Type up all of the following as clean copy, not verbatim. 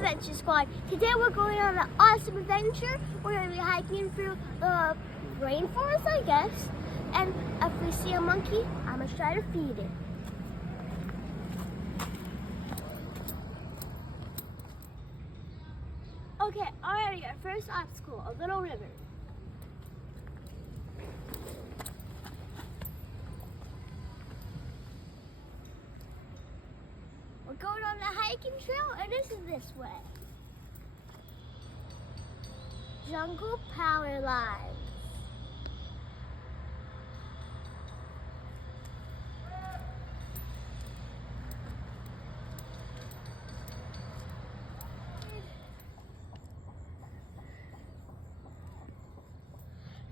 Adventure Squad. Today we're going on an awesome adventure. We're going to be hiking through the rainforest, I guess. And if we see a monkey, I'm going to try to feed it. Okay, alrighty, our first obstacle, a little river. We're going on the hiking trail, and this is this way. Jungle power lines.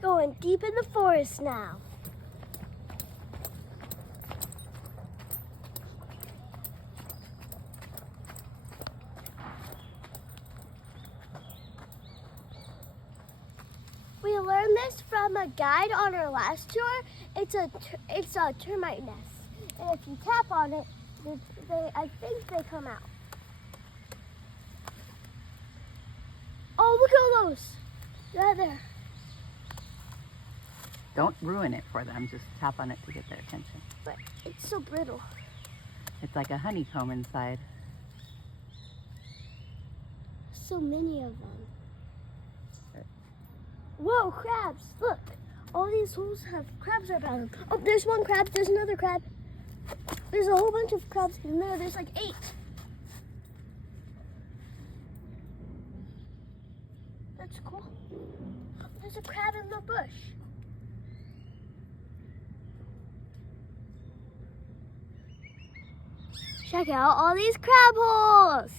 Going deep in the forest now. We learned this from a guide on our last tour. It's a termite nest, and if you tap on it, I think they come out. Oh, look at all those! Right there. Don't ruin it for them. Just tap on it to get their attention. But it's so brittle. It's like a honeycomb inside. So many of them. Whoa, crabs! Look! All these holes have crabs around them. Oh, there's one crab. There's another crab. There's a whole bunch of crabs in there. There's like 8. That's cool. There's a crab in the bush. Check out all these crab holes.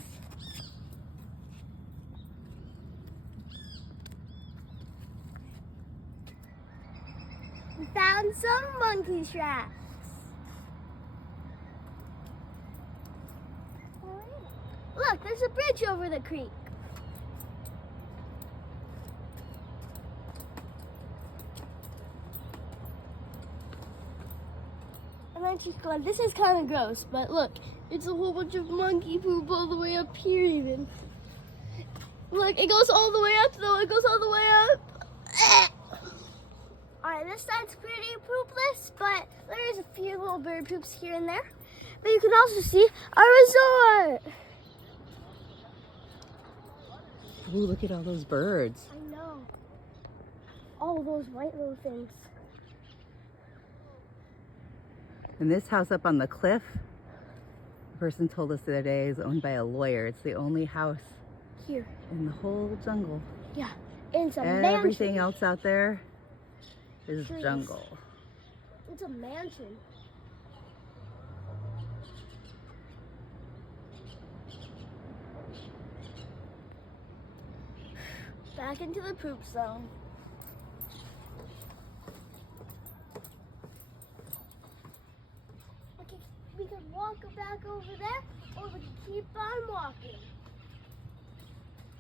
We found some monkey traps. Look, there's a bridge over the creek. And then she's going, this is kind of gross, but look, it's a whole bunch of monkey poop all the way up here even. Look, it goes all the way up though, it goes all the way up. Alright, this side's pretty poopless, but there is a few little bird poops here and there. But you can also see our resort. Ooh, look at all those birds. I know. All those white little things. And this house up on the cliff, the person told us the other day, is owned by a lawyer. It's the only house Here. in the whole jungle. Yeah, it's a Everything mansion. else out there is Trees. jungle. It's a mansion. Back into the poop zone. Okay, we can walk back over there, or we can keep on walking.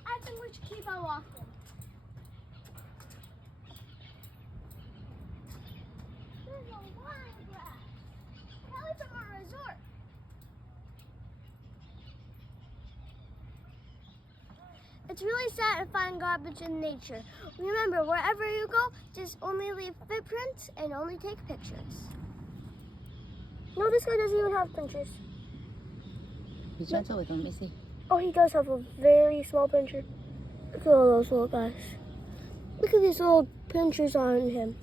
I think we should keep on walking. There's a lot of grass. Probably from our resort. It's really sad to find garbage in nature. Remember, wherever you go, just only leave footprints and only take pictures. No, this guy doesn't even have pictures. Be gentle with them, let me see. Oh, he does have a very small pincher. Look at all those little guys. Look at these little pinchers on him.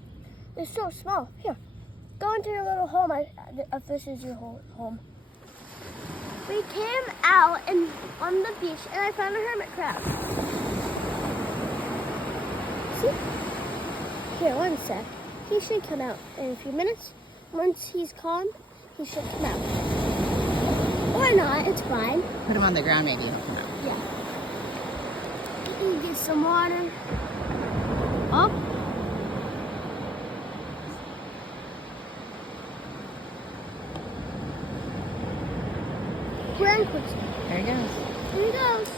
They're so small. Here, go into your little home if this is your home. We came out on the beach and I found a hermit crab. See? Here, one sec. He should come out in a few minutes. Once he's calm, he should come out. Or not, it's fine. Put him on the ground, maybe he'll come out. Yeah. You get some water. Oh. There he goes. There he goes.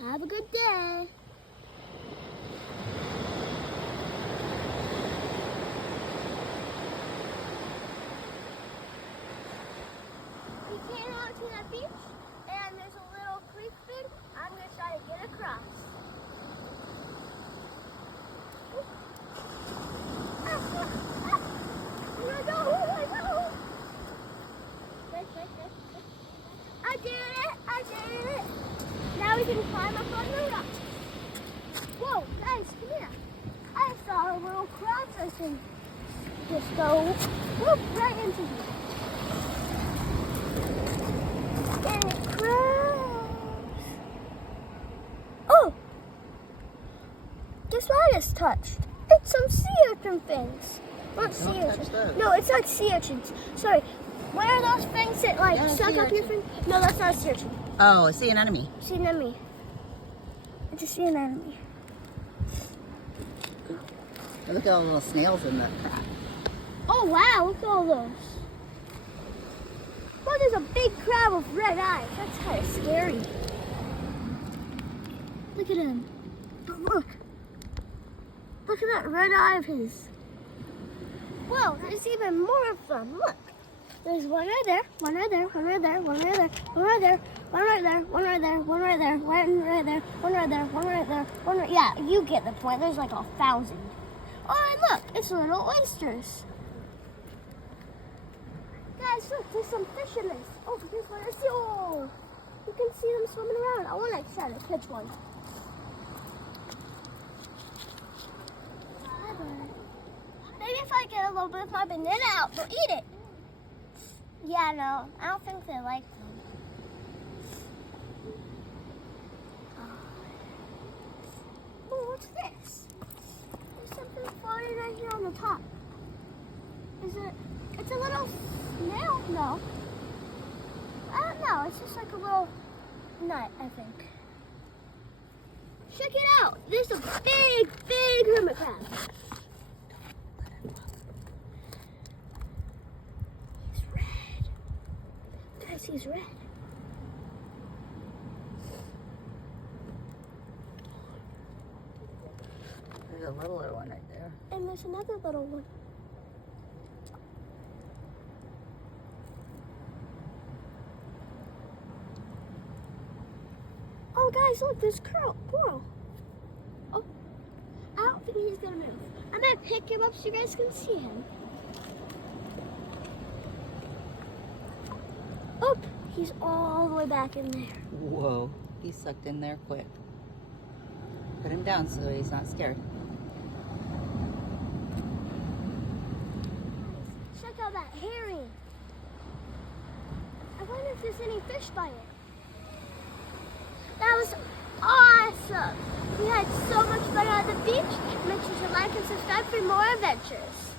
Have a good day. We can't heading out to that beach, and there's a little creek thing. I'm gonna try to get across. Here I go, here I go. I did it, I did it. Now we can climb up on the rocks. Whoa, guys, come here. I saw a little crab person just go whoop right into here. And it crabs. Oh! Guess what I just touched? It's some sea urchin things. Not sea urchins. No, it's like sea urchins. Sorry. What are those things that like suck up your fin? No, that's not a sea urchin. Oh, a sea anemone. Sea anemone. It's a sea anemone. Look at all the little snails in the crab. Oh wow, look at all those. Well, there's a big crab with red eyes. That's kind of scary. Look at him. But look. Look at that red eye of his. Whoa, there's even more of them. Look. There's one right there, one right there, one right there, one right there, one right there, one right there, one right there, one right there, one right there, one right there, one right there, one right. Yeah, you get the point. There's like 1,000. Oh, and look, it's little oysters. Guys, look, there's some fish in this. Oh, here's one I see. Oh, you can see them swimming around. I want to try to catch one. Maybe if I get a little bit of my banana out, they'll eat it. Yeah, no, I don't think they like them. Oh, what's this? There's something floating right here on the top. Is it? It's a little snail? No. I don't know. It's just like a little nut, I think. Check it out. There's a big, big hermit crab. He's red. Guys, he's red. There's a little one right there. And there's another little one. Oh, guys, look, there's coral. Oh, I don't think he's gonna move. I'm gonna pick him up so you guys can see him. Oh, he's all the way back in there. Whoa, he's sucked in there quick. Put him down so he's not scared. Check out that herring. I wonder if there's any fish by it. That was awesome. We had so much fun at the beach. Make sure to like and subscribe for more adventures.